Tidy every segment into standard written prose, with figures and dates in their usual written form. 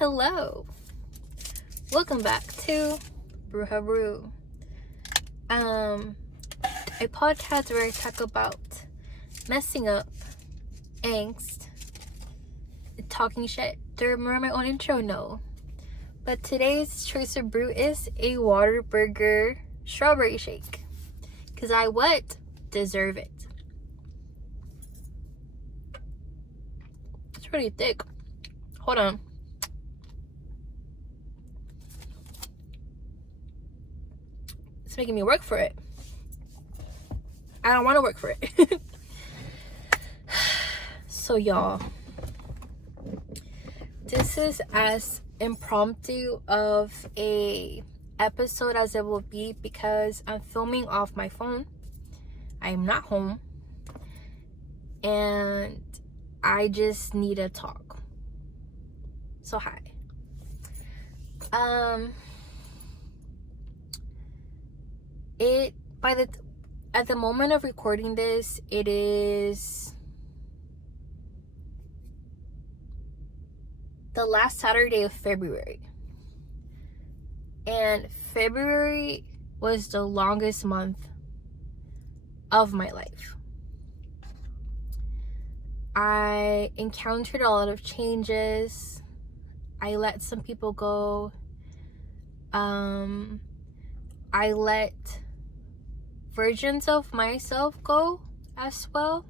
Hello. Welcome back to Bruja Brew. A podcast where I talk about messing up, angst, talking shit. Do I remember my own intro? No. But today's choice of brew is a Whataburger strawberry shake. Because I deserve it. It's pretty thick. Hold on. It's making me work for it. I don't want to work for it. So y'all, this is as impromptu of a episode as it will be because I'm filming off my phone. I am not home. And I just need to talk. So hi. At the moment of recording this, it is the last Saturday of February. And February was the longest month of my life. I encountered a lot of changes. I let some people go. I let versions of myself go as well.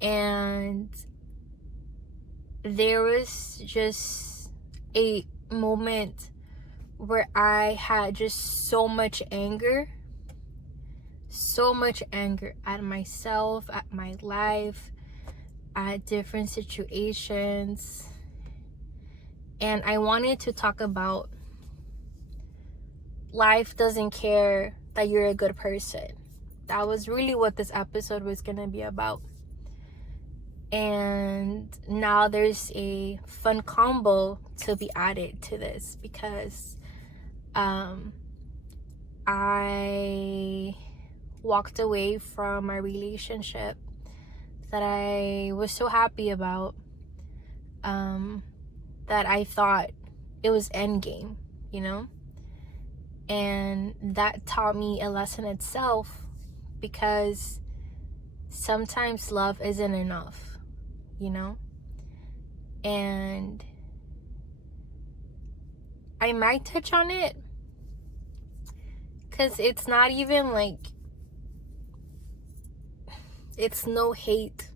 And there was just a moment where I had just so much anger at myself, at my life, at different situations. And I wanted to talk about life doesn't care that you're a good person. That was really what this episode was gonna be about. And now there's a fun combo to be added to this because I walked away from my relationship that I was so happy about, that I thought it was endgame, you know? And that taught me a lesson itself because sometimes love isn't enough, you know? And I might touch on it because it's not even like, it's no hate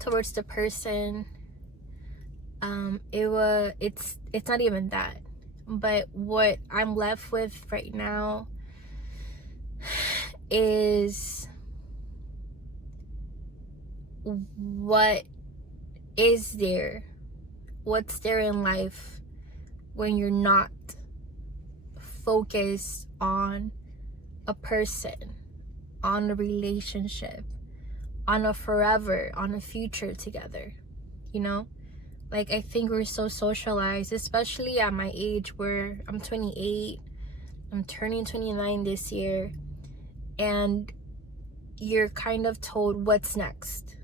towards the person. It's not even that. But what I'm left with right now is what is there? What's there in life when you're not focused on a person, on a relationship, on a forever, on a future together, you know? Like, I think we're so socialized, especially at my age where I'm 28. I'm turning 29 this year. And you're kind of told what's next.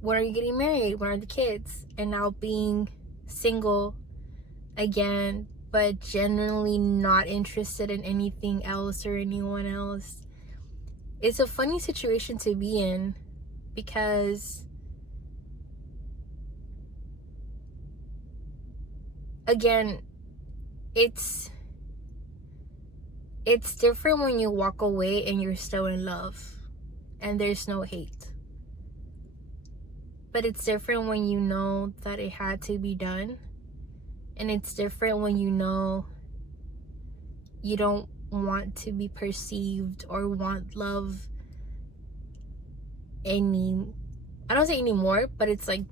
When are you getting married? When are the kids? And now being single again, but genuinely not interested in anything else or anyone else. It's a funny situation to be in because again, it's different when you walk away and you're still in love and there's no hate. But it's different when you know that it had to be done. And it's different when you know you don't want to be perceived or want love I don't say anymore, but it's like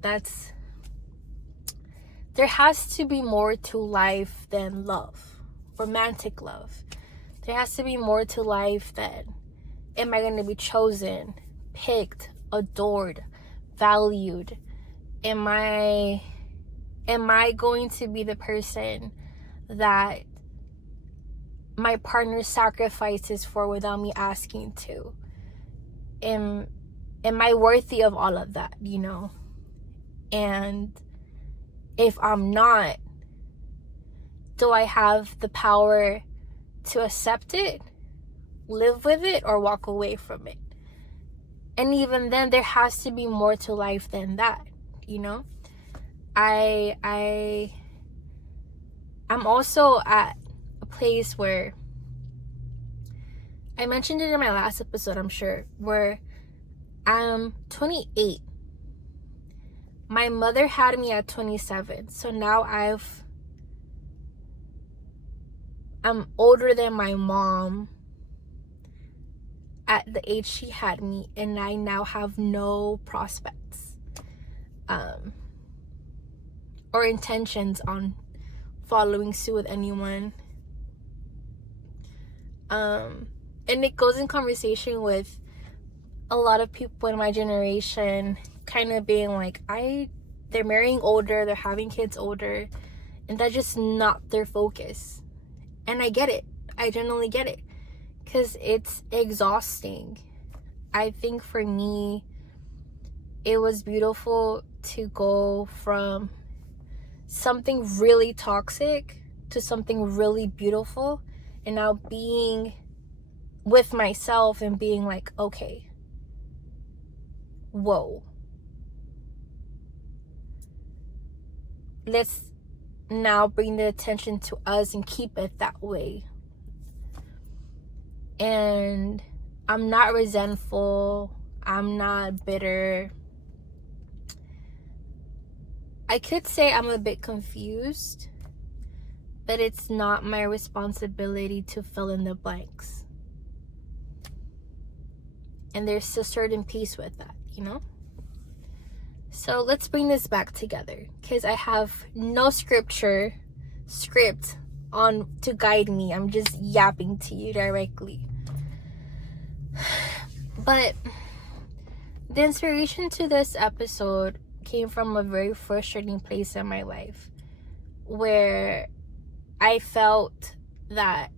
there has to be more to life than love, romantic love. There has to be more to life than, am I going to be chosen, picked, adored, valued? Am I going to be the person that my partner sacrifices for without me asking to? Am I worthy of all of that, you know? And If I'm not, do I have the power to accept it, live with it, or walk away from it? And even then, there has to be more to life than that, you know? I'm also at a place where, I mentioned it in my last episode, I'm sure, where I'm 28. My mother had me at 27. So now I'm older than my mom at the age she had me, and I now have no prospects or intentions on following suit with anyone. And it goes in conversation with a lot of people in my generation kind of being like, they're marrying older, they're having kids older, and that's just not their focus. And I get it. I genuinely get it, because it's exhausting. I think for me, it was beautiful to go from something really toxic to something really beautiful, and now being with myself and being like, okay, whoa, let's now bring the attention to us and keep it that way. And I'm not resentful, I'm not bitter. I could say I'm a bit confused, but it's not my responsibility to fill in the blanks. And there's a certain peace with that, you know? So let's bring this back together, because I have no script on to guide me. I'm just yapping to you directly. But the inspiration to this episode came from a very frustrating place in my life, where I felt that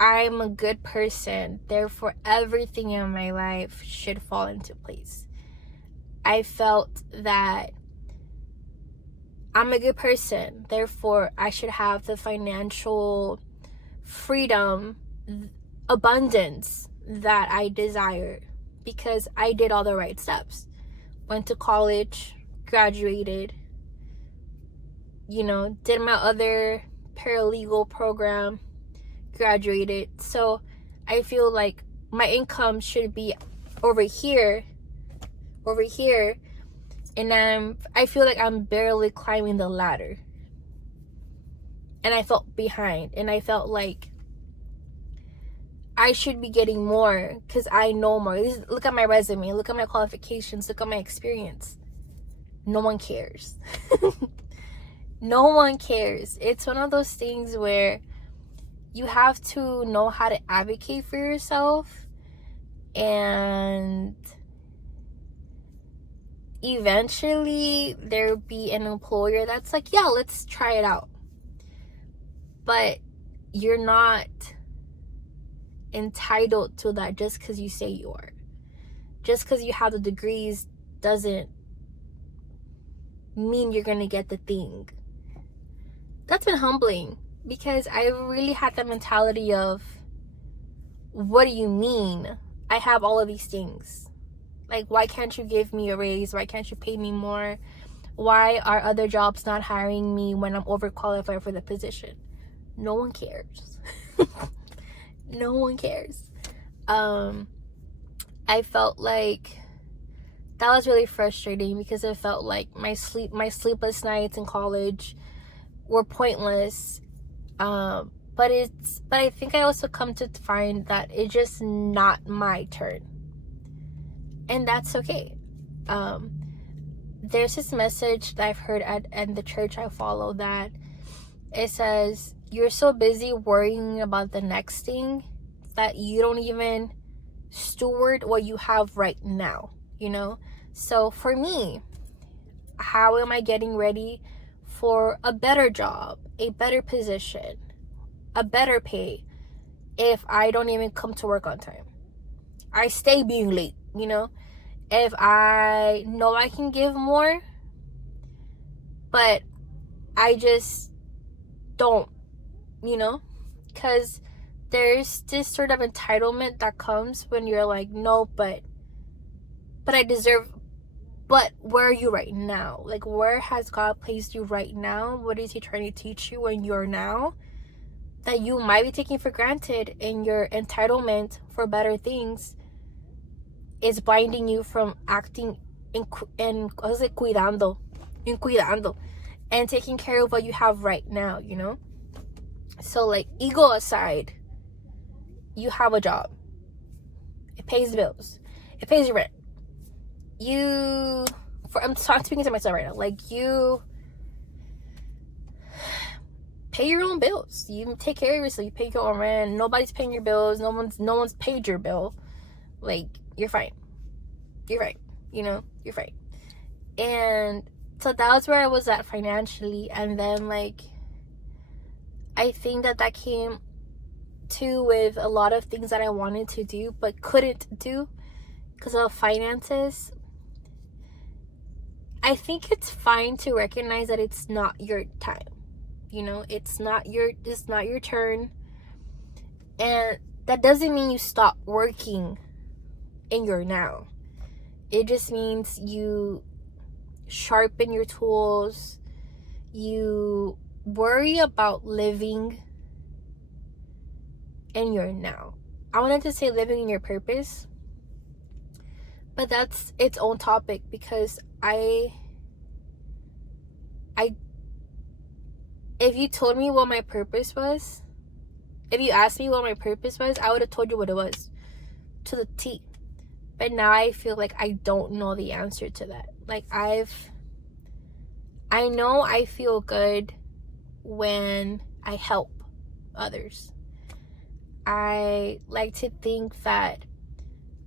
I'm a good person, therefore everything in my life should fall into place. I felt that I'm a good person, therefore I should have the financial freedom, abundance that I desire, because I did all the right steps. Went to college, graduated, did my other paralegal program, graduated. So I feel like my income should be over here, and I feel like I'm barely climbing the ladder. And I felt behind, and I felt like I should be getting more because I know more. Look at my resume, look at my qualifications, look at my experience. No one cares. No one cares. It's one of those things where you have to know how to advocate for yourself, and eventually there'll be an employer that's like, yeah, let's try it out. But you're not entitled to that just because you say you are. Just because you have the degrees doesn't mean you're gonna get the thing. That's been humbling, because I really had the mentality of, what do you mean I have all of these things? Like, why can't you give me a raise? Why can't you pay me more? Why are other jobs not hiring me when I'm overqualified for the position? No one cares. No one cares. I felt like that was really frustrating, because it felt like my sleepless nights in college were pointless. But I think I also come to find that it's just not my turn, and that's okay. There's this message that I've heard at the church I follow, that it says, you're so busy worrying about the next thing that you don't even steward what you have right now, So for me, how am I getting ready for a better job, a better position, a better pay, if I don't even come to work on time? I stay being late, If I know I can give more, but I just don't, you know, because there's this sort of entitlement that comes when you're like, no, but I deserve. But where are you right now? Like, where has God placed you right now? What is he trying to teach you when you're now that you might be taking for granted? And your entitlement for better things is blinding you from acting in cuidando and taking care of what you have right now, you know? So, like, ego aside, you have a job. It pays the bills. It pays your rent. I'm speaking to myself right now. Like, you pay your own bills. You take care of yourself. You pay your own rent. Nobody's paying your bills. No one's paid your bill. Like, you're fine. You're fine. You know, you're fine. And so that was where I was at financially. And then, like, I think that came too with a lot of things that I wanted to do but couldn't do because of finances. I think it's fine to recognize that it's not your time. You know, it's not your turn. And that doesn't mean you stop working in your now. It just means you sharpen your tools. You worry about living in your now. I wanted to say living in your purpose, but that's its own topic because if you told me what my purpose was, if you asked me what my purpose was, I would have told you what it was to the T. But now I feel like I don't know the answer to that. Like, I know I feel good when I help others. I like to think that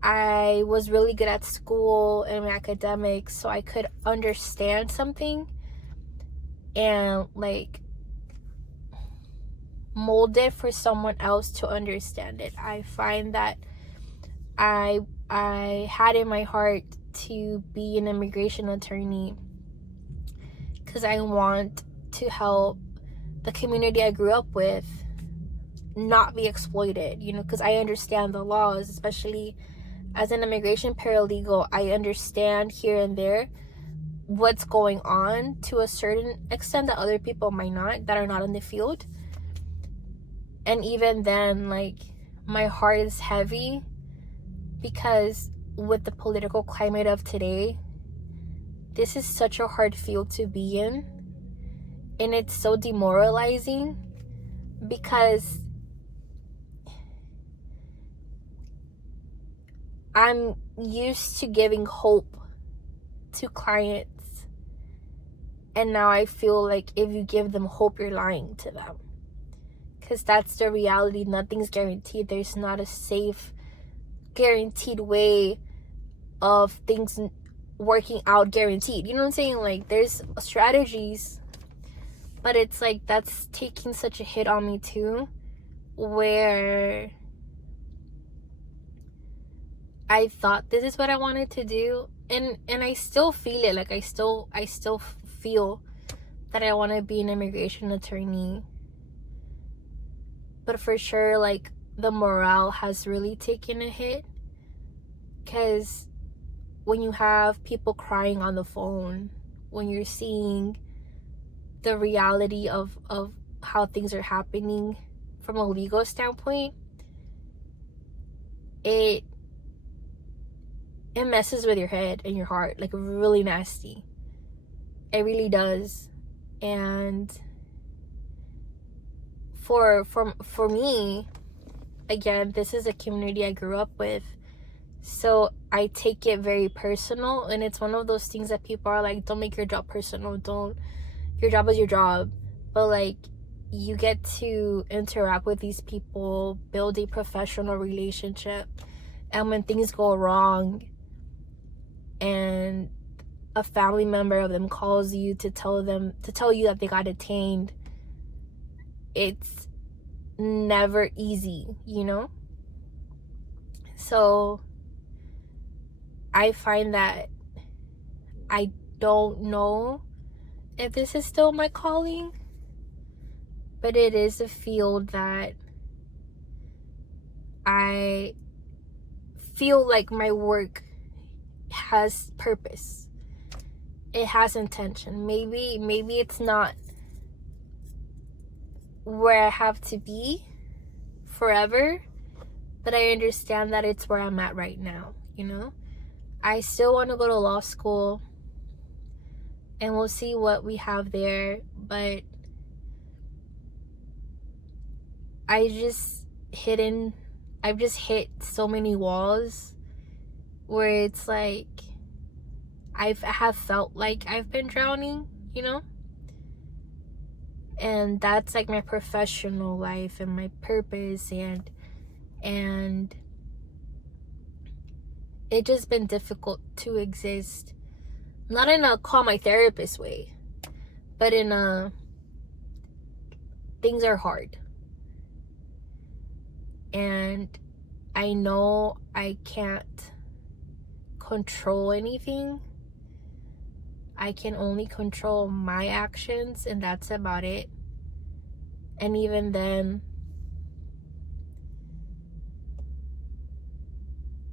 I was really good at school and academics, so I could understand something and, like, mold it for someone else to understand it. I find that I had in my heart to be an immigration attorney because I want to help the community I grew up with not be exploited, you know, because I understand the laws, especially as an immigration paralegal. I understand here and there what's going on to a certain extent that other people might not, that are not in the field. And even then, like, my heart is heavy because with the political climate of today, this is such a hard field to be in. And it's so demoralizing because I'm used to giving hope to clients. And now I feel like if you give them hope, you're lying to them. Because that's the reality. Nothing's guaranteed. There's not a safe, guaranteed way of things working out guaranteed. You know what I'm saying? Like, there's strategies, but it's like that's taking such a hit on me too, where I thought this is what I wanted to do, and I still feel it. Like, I still feel that I want to be an immigration attorney, but for sure, like, the morale has really taken a hit because when you have people crying on the phone, when you're seeing the reality of how things are happening from a legal standpoint, it messes with your head and your heart, like, really nasty. It really does. And for me, again, this is a community I grew up with, so I take it very personal. And it's one of those things that people are like, don't make your job personal, your job is your job. But, like, you get to interact with these people, build a professional relationship, and when things go wrong and a family member of them calls you to tell you that they got detained, it's never easy, you know? So I find that I don't know if this is still my calling, but it is a field that I feel like my work has purpose. It has intention. Maybe it's not where I have to be forever, but I understand that it's where I'm at right now, you know? I still want to go to law school, and we'll see what we have there, but I've just hit so many walls where it's like I have felt like I've been drowning, you know? And that's like my professional life and my purpose, and it just been difficult to exist, not in a call my therapist way, but in a things are hard, and I know I can't control anything. I can only control my actions, and that's about it. And even then,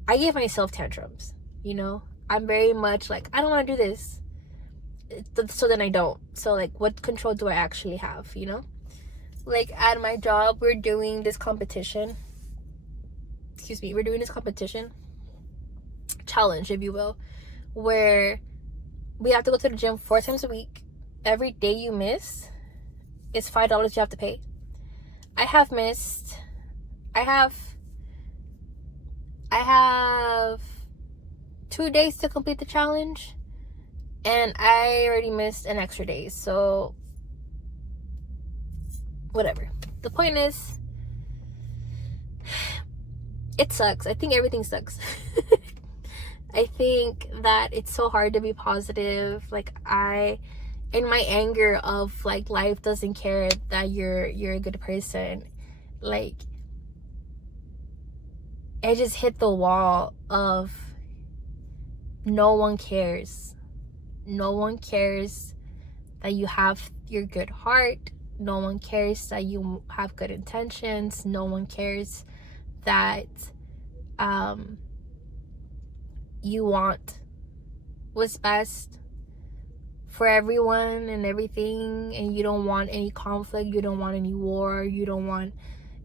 I give myself tantrums, you know? I'm very much like, I don't want to do this. So then I don't. So, like, what control do I actually have, you know? Like, at my job, we're doing this competition. We're doing this competition challenge, if you will, where we have to go to the gym 4 times a week. Every day you miss is $5 you have to pay. I have 2 days to complete the challenge, and I already missed an extra day, so whatever. The point is, it sucks. I think everything sucks. I think that it's so hard to be positive. Like, in my anger of like life doesn't care that you're a good person, like, I just hit the wall of no one cares. No one cares that you have your good heart. No one cares that you have good intentions. No one cares that you want what's best for everyone and everything, and you don't want any conflict, you don't want any war, you don't want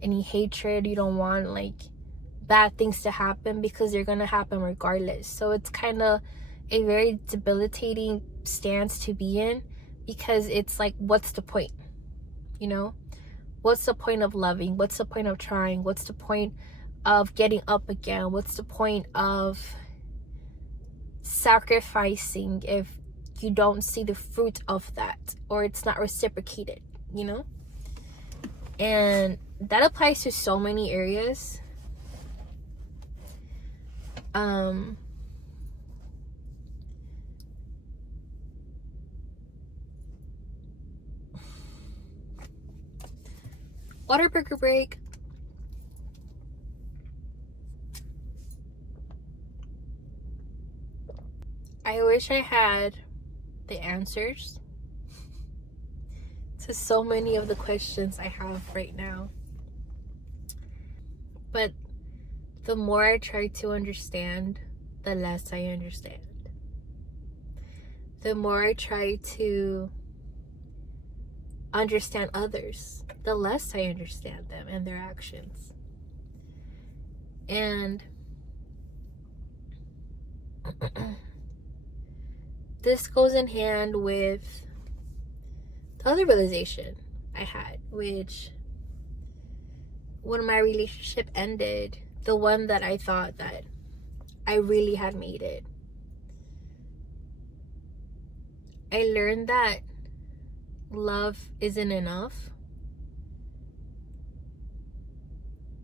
any hatred, you don't want like bad things to happen, because they're gonna happen regardless. So it's kind of a very debilitating stance to be in, because it's like, what's the point, you know? What's the point of loving? What's the point of trying? What's the point of getting up again? What's the point of sacrificing if you don't see the fruit of that, or it's not reciprocated, you know? And that applies to so many areas. Water break. I wish I had the answers to so many of the questions I have right now. But the more I try to understand, the less I understand. The more I try to understand others, the less I understand them and their actions. And this goes in hand with the other realization I had, which when my relationship ended, the one that I thought that I really had made it, I learned that love isn't enough.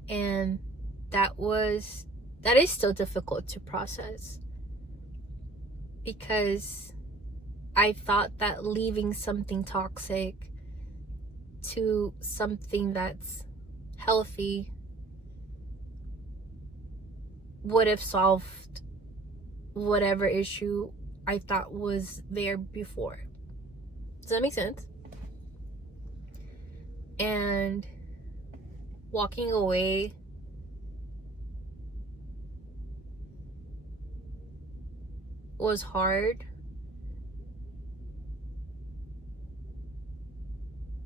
And that is still difficult to process, because I thought that leaving something toxic to something that's healthy would have solved whatever issue I thought was there before. Does that make sense? And walking away was hard.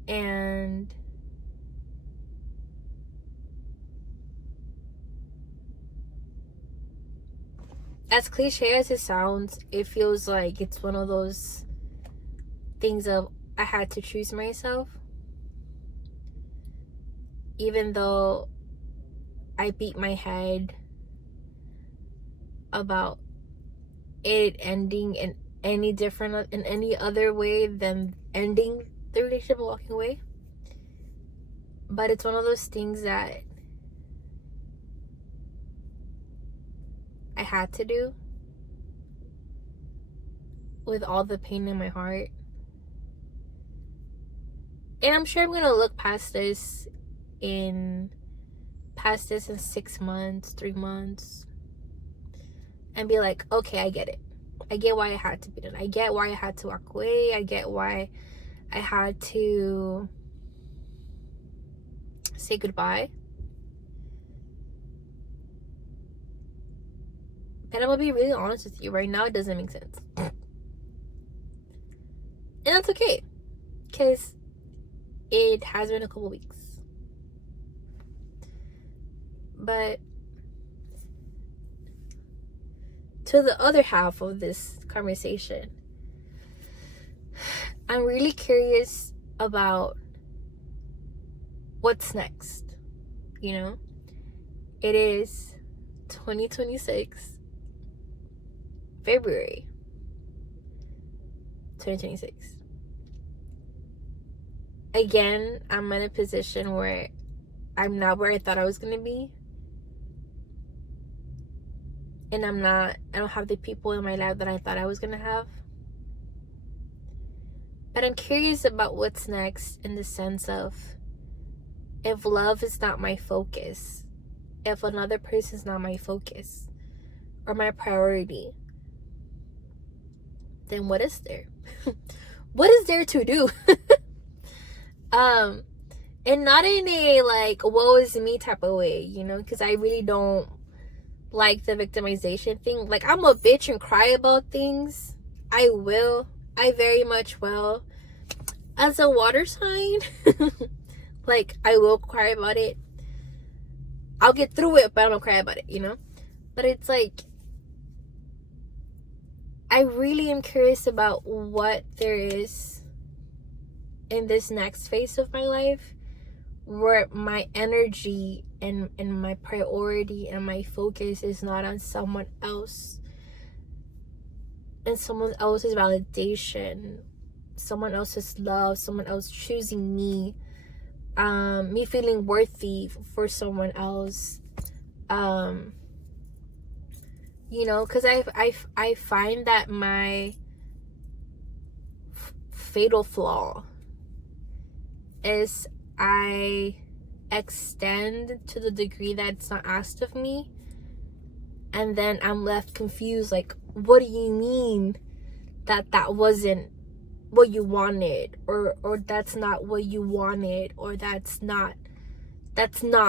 And as cliche as it sounds, it feels like it's one of those things of I had to choose myself. Even though I beat my head about it ending in any other way than ending the relationship and walking away. But it's one of those things that I had to do with all the pain in my heart. And I'm sure I'm gonna look past this in 6 months, 3 months, and be like, okay, I get it. I get why I had to be done. I get why I had to walk away. I get why I had to say goodbye. But I'm gonna be really honest with you. Right now, it doesn't make sense. And that's okay. Because it has been a couple weeks. But to the other half of this conversation, I'm really curious about what's next. You know? It is 2026. February 2026. Again, I'm in a position where I'm not where I thought I was going to be. And I don't have the people in my life that I thought I was going to have. But I'm curious about what's next in the sense of if love is not my focus, if another person is not my focus or my priority, then what is there? What is there to do? And not in a like woe is me type of way, you know, because I really don't like the victimization thing. Like, I'm a bitch and cry about things. I very much will. As a water sign, like, I will cry about it. I'll get through it, but I don't cry about it, you know. But it's like, I really am curious about what there is in this next phase of my life where my energy and my priority and my focus is not on someone else and someone else's validation, someone else's love, someone else choosing me, me feeling worthy for someone else. You know, because I find that my fatal flaw is I extend to the degree that it's not asked of me, and then I'm left confused, like, what do you mean that wasn't what you wanted, or that's not what you wanted, or that's not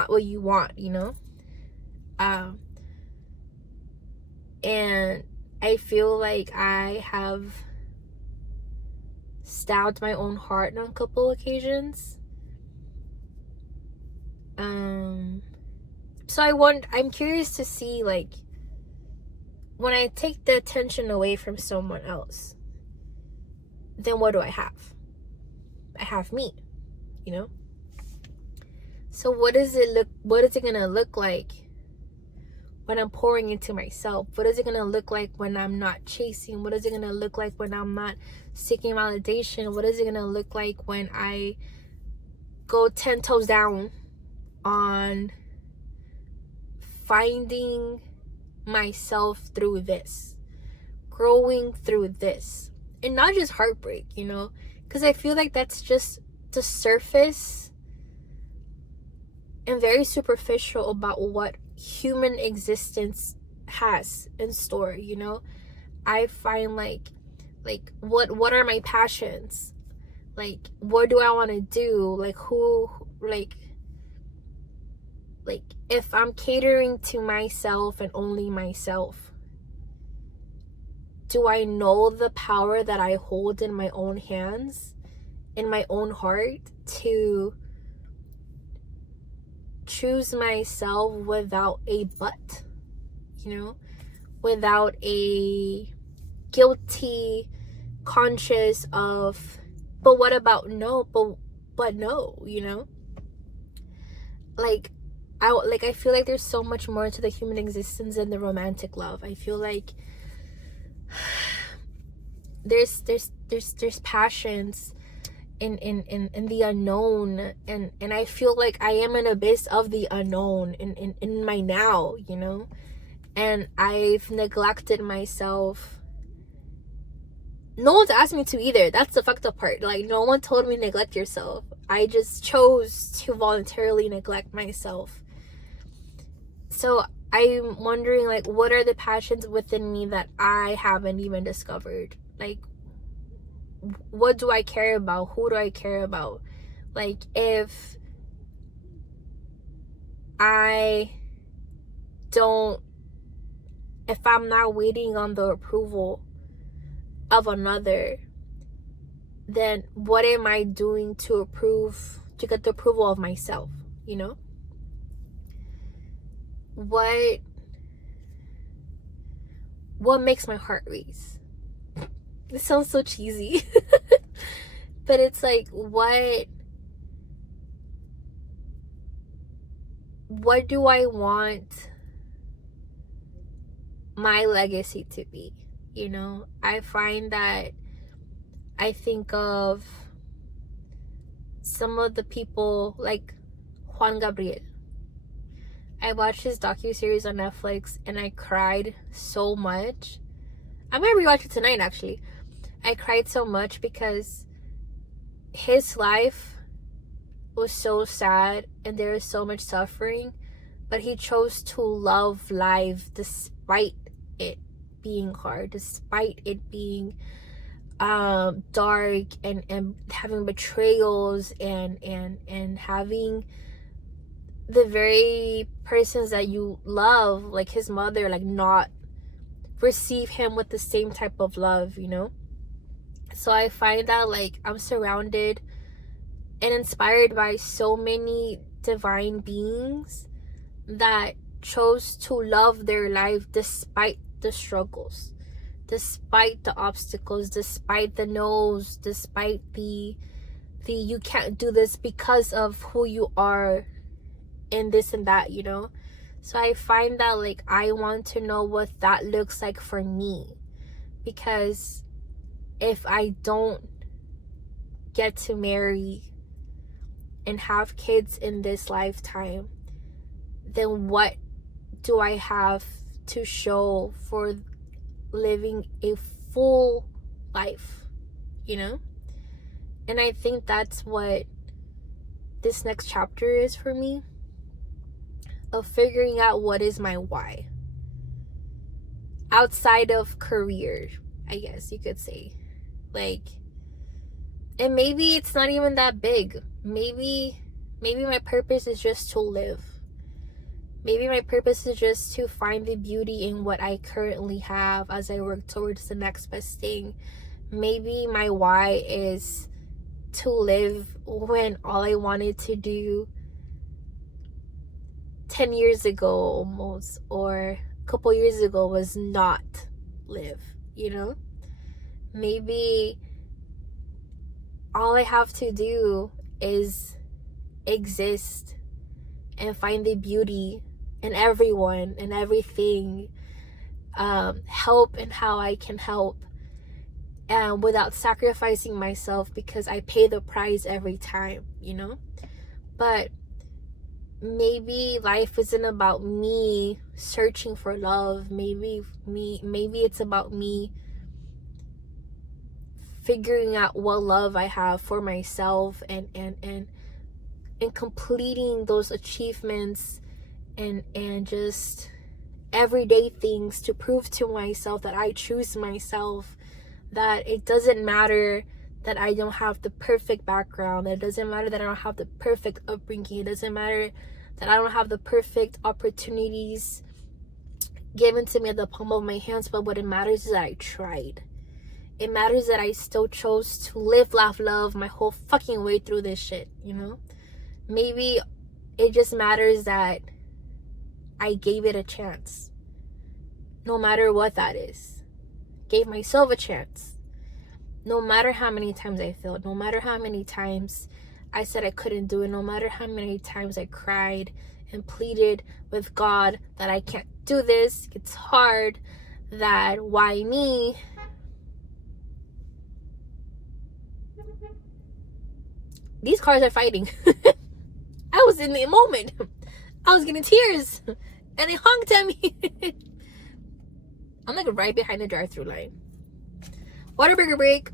what you want, you know? And I feel like I have stabbed my own heart on a couple occasions. So I'm curious to see, like, when I take the attention away from someone else, then what do I have? I have me, you know? So what is it gonna look like when I'm pouring into myself? What is it gonna look like when I'm not chasing? What is it gonna look like when I'm not seeking validation? What is it gonna look like when I go 10 toes down on finding myself through this, growing through this, and not just heartbreak, you know? Because I feel like that's just the surface and very superficial about what human existence has in store, you know? I find like what are my passions? Like, what do I want to do? Like, who, like if I'm catering to myself and only myself, do I know the power that I hold in my own hands, in my own heart, to choose myself without a but, without a guilty conscious of, but what about no, but no, like I feel like there's so much more to the human existence than the romantic love. I feel like there's passions in the unknown, and I feel like I am an abyss of the unknown in my now, and I've neglected myself. No one's asked me to either. That's the fucked up part. Like, no one told me neglect yourself. I just chose to voluntarily neglect myself. So I'm wondering, like, what are the passions within me that I haven't even discovered? Like, what do I care about? Who do I care about? Like, if I'm not waiting on the approval of another, then what am I doing to get the approval of myself? What makes my heart race? This sounds so cheesy. But it's like, what do I want my legacy to be? I find that I think of some of the people like Juan Gabriel. I watched his docuseries on Netflix and I cried so much. I might rewatch it tonight, actually. I cried so much because his life was so sad and there was so much suffering, but he chose to love life despite it being hard, despite it being dark, and having betrayals, and having the very persons that you love, like his mother, like not receive him with the same type of love. So I find that, like, I'm surrounded and inspired by so many divine beings that chose to love their life despite the struggles, despite the obstacles, despite the no's, despite the you can't do this because of who you are and this and that. So I find that, like, I want to know what that looks like for me, because if I don't get to marry and have kids in this lifetime, then what do I have to show for living a full life? And I think that's what this next chapter is for me, of figuring out what is my why outside of career, I guess you could say. Like, and maybe it's not even that big. Maybe my purpose is just to live. Maybe my purpose is just to find the beauty in what I currently have as I work towards the next best thing. Maybe my why is to live when all I wanted to do 10 years ago almost, or a couple years ago, was not live. Maybe all I have to do is exist and find the beauty in everyone and everything, help in how I can help, and without sacrificing myself, because I pay the price every time. But maybe life isn't about me searching for love. Maybe it's about me figuring out what love I have for myself, and completing those achievements, and just everyday things to prove to myself that I choose myself, that it doesn't matter that I don't have the perfect background. It doesn't matter that I don't have the perfect upbringing. It doesn't matter that I don't have the perfect opportunities given to me at the palm of my hands. But what it matters is that I tried. It matters that I still chose to live, laugh, love my whole fucking way through this shit, you know? Maybe it just matters that I gave it a chance. No matter what that is. Gave myself a chance. No matter how many times I failed, no matter how many times I said I couldn't do it, no matter how many times I cried and pleaded with God that I can't do this, it's hard, that why me? These cars are fighting. I was in the moment. I was getting tears. And they honked at me. I'm like right behind the drive-thru line. Water break.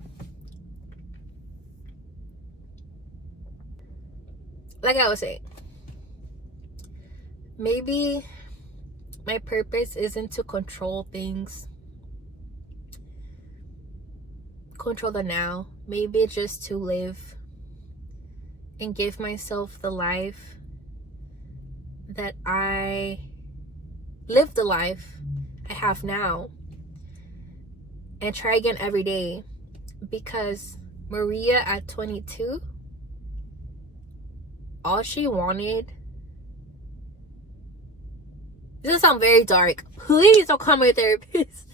Like I was saying, maybe my purpose isn't to control things. Control the now. Maybe it's just to live and give myself the life that I live, the life I have now, and try again every day. Because Maria at 22, all she wanted, this doesn't sound very dark, please don't call my therapist.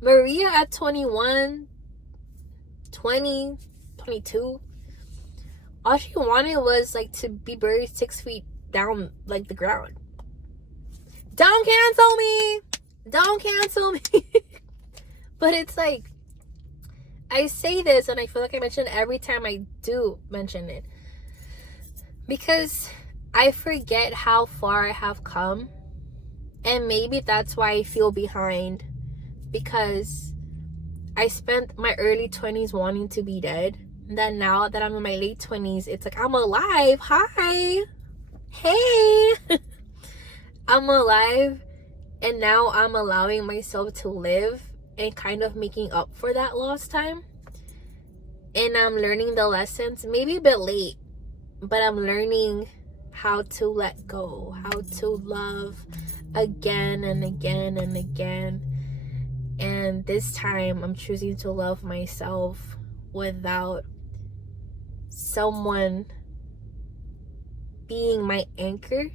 Maria at 21, 20, 22, all she wanted was like to be buried 6 feet down like the ground. Don't cancel me. But it's like, I say this and I feel like I mention it every time I do mention it, because I forget how far I have come. And maybe that's why I feel behind, because I spent my early 20s wanting to be dead. Then now that I'm in my late 20s, it's like, I'm alive. Hi. Hey. I'm alive. And now I'm allowing myself to live and kind of making up for that lost time. And I'm learning the lessons, maybe a bit late, but I'm learning how to let go, how to love again and again and again. And this time I'm choosing to love myself without someone being my anchor,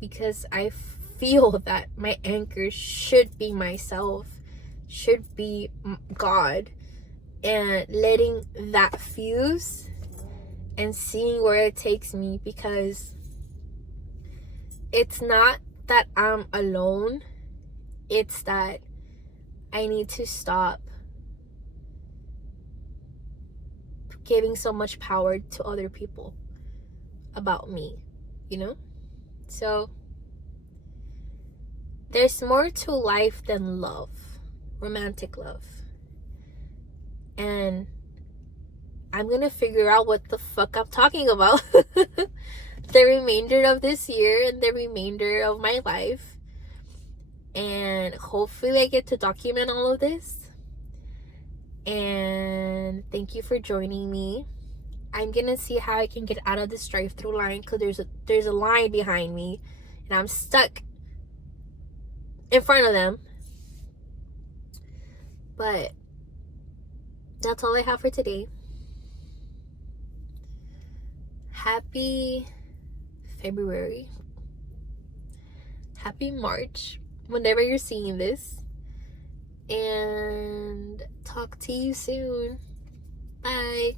because I feel that my anchor should be myself, should be God, and letting that fuse and seeing where it takes me. Because it's not that I'm alone, it's that I need to stop giving so much power to other people about me, you know? So there's more to life than love, romantic love. And I'm gonna figure out what the fuck I'm talking about the remainder of this year and the remainder of my life. And hopefully I get to document all of this. And thank you for joining me. I'm gonna see how I can get out of this drive-through line, because there's a line behind me and I'm stuck in front of them. But that's all I have for today. Happy February. Happy March, whenever you're seeing this. And talk to you soon. Bye.